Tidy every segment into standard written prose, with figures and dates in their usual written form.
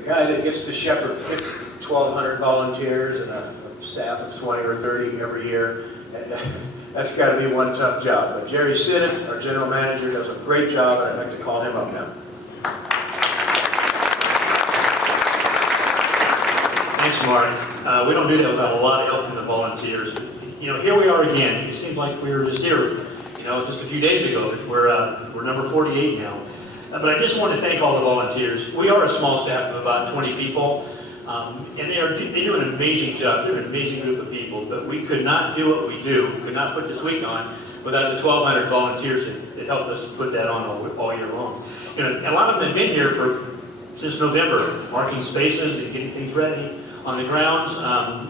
the guy that gets to shepherd 1,200 volunteers and a staff of 20 or 30 every year, that's got to be one tough job. But Jerry Sinnott, our general manager, does a great job, and I'd like to call him up now. Thanks, Mark. We don't do that without a lot of help from the volunteers. You know, here we are again. It seems like we were just here, you know, just a few days ago. We're number 48 now. But I just want to thank all the volunteers. We are a small staff of about 20 people, and they do an amazing job. They're an amazing group of people. But we could not do what we do, could not put this week on without the 1,200 volunteers that helped us put that on all year long. You know, a lot of them have been here since November, marking spaces and getting things ready on the grounds.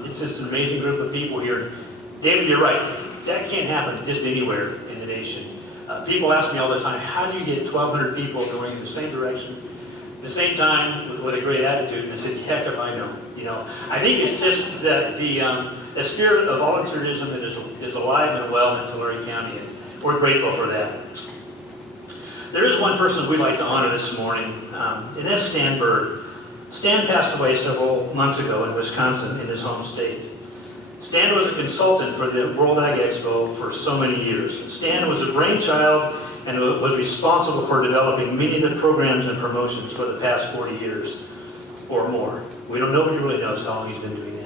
It's just an amazing group of people here. David, you're right. That can't happen just anywhere in the nation. People ask me all the time, how do you get 1,200 people going in the same direction, at the same time, with a great attitude? And I said, heck if I know. You know, I think it's just that the spirit of volunteerism that is alive and well in Tulare County, and we're grateful for that. There is one person we'd like to honor this morning, and that's Stan Bird. Stan passed away several months ago in Wisconsin, in his home state. Stan was a consultant for the World Ag Expo for so many years. Stan was a brainchild and was responsible for developing many of the programs and promotions for the past 40 years or more. Nobody really knows how long he's been doing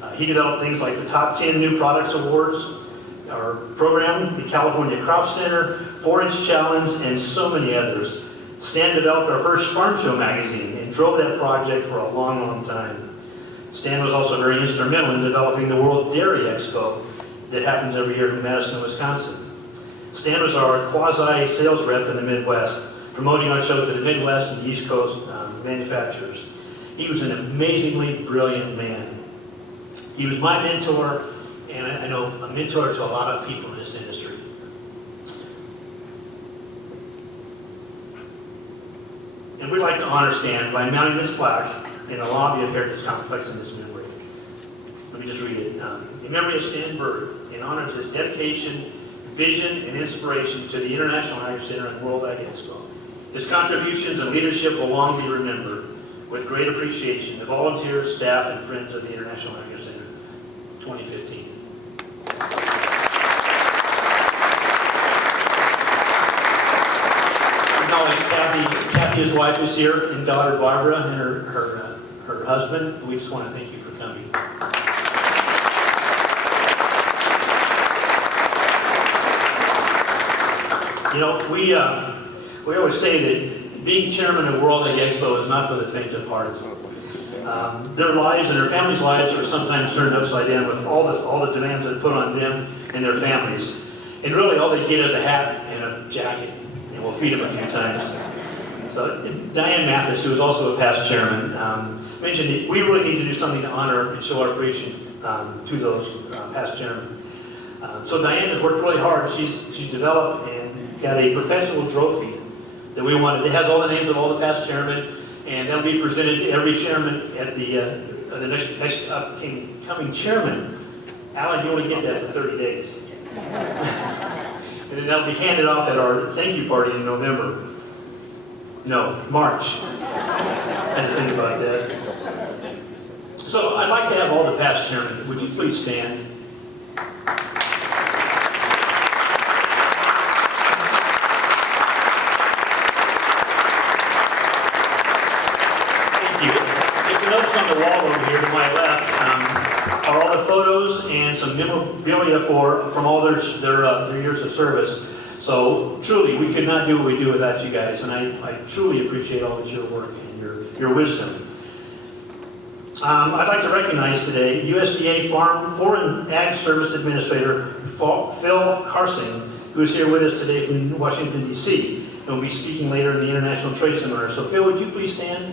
that. He developed things like the Top 10 New Products Awards, our program, the California Crop Center, Forage Challenge, and so many others. Stan developed our first Farm Show magazine and drove that project for a long, long time. Stan was also very instrumental in developing the World Dairy Expo that happens every year in Madison, Wisconsin. Stan was our quasi-sales rep in the Midwest, promoting our show to the Midwest and East Coast manufacturers. He was an amazingly brilliant man. He was my mentor, and I know a mentor to a lot of people in this industry. And we'd like to honor Stan by mounting this plaque in the lobby of Heritage Complex in his memory. Let me just read it. In memory of Stan Bird, in honor of his dedication, vision, and inspiration to the International Ag Center and World Ag Expo. His contributions and leadership will long be remembered with great appreciation. The volunteers, staff, and friends of the International Ag Center 2015. Kathy, his wife, is here, and daughter Barbara, and her husband. We just want to thank you for coming. You know, we always say that being chairman of World Ag Expo is not for the faint of heart. Their lives and their families' lives are sometimes turned upside down with all the demands that are put on them and their families. And really, all they get is a hat and a jacket, and we'll feed them a few times. So Diane Mathis, who is also a past chairman, mentioned that we really need to do something to honor and show our appreciation to those past chairmen. So Diane has worked really hard. She's developed and got a perpetual trophy that we wanted. It has all the names of all the past chairmen, and that'll be presented to every chairman at the next upcoming chairman. Alan, you only get that for 30 days. And then that'll be handed off at our thank you party in November. No, March. I had to think about that. So I'd like to have all the past chairmen. Would you please stand? Thank you. If you notice on the wall over here to my left are all the photos and some memorabilia from all their years of service. So truly, we could not do what we do without you guys, and I truly appreciate all of your work and your wisdom. I'd like to recognize today USDA Foreign Ag Service Administrator Phil Carsing, who is here with us today from Washington, D.C., and will be speaking later in the International Trade Seminar. So Phil, would you please stand?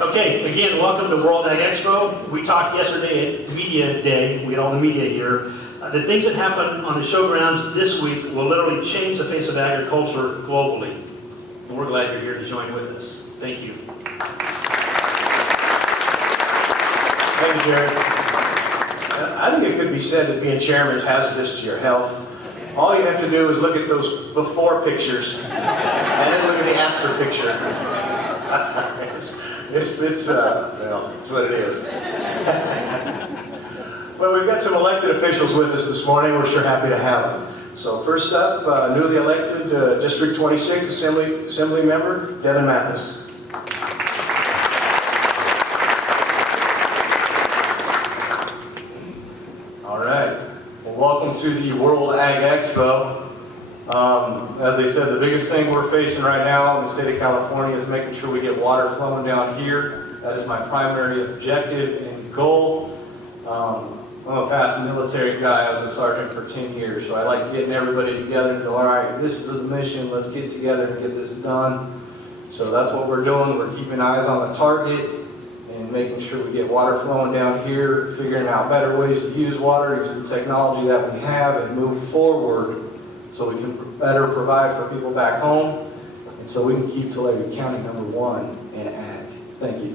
Okay, again, welcome to World Ag Expo. We talked yesterday at Media Day, we had all the media here. The things that happen on the showgrounds this week will literally change the face of agriculture globally. And we're glad you're here to join with us. Thank you. Thank you, Jared. I think it could be said that being chairman is hazardous to your health All you have to do is look at those before pictures and then look at the after picture. Well, it's what it is. Well, we've got some elected officials with us this morning. We're sure happy to have them. So first up, newly elected District 26 Assembly Member, Devin Mathis. All right. Well, welcome to the World Ag Expo. As they said, the biggest thing we're facing right now in the state of California is making sure we get water flowing down here. That is my primary objective and goal. I'm a past military guy. I was a sergeant for 10 years, so I like getting everybody together and go, all right, this is the mission. Let's get together and get this done. So that's what we're doing. We're keeping eyes on the target and making sure we get water flowing down here, figuring out better ways to use water, use the technology that we have, and move forward so we can better provide for people back home, and so we can keep Tulare County #1 in ag. Thank you.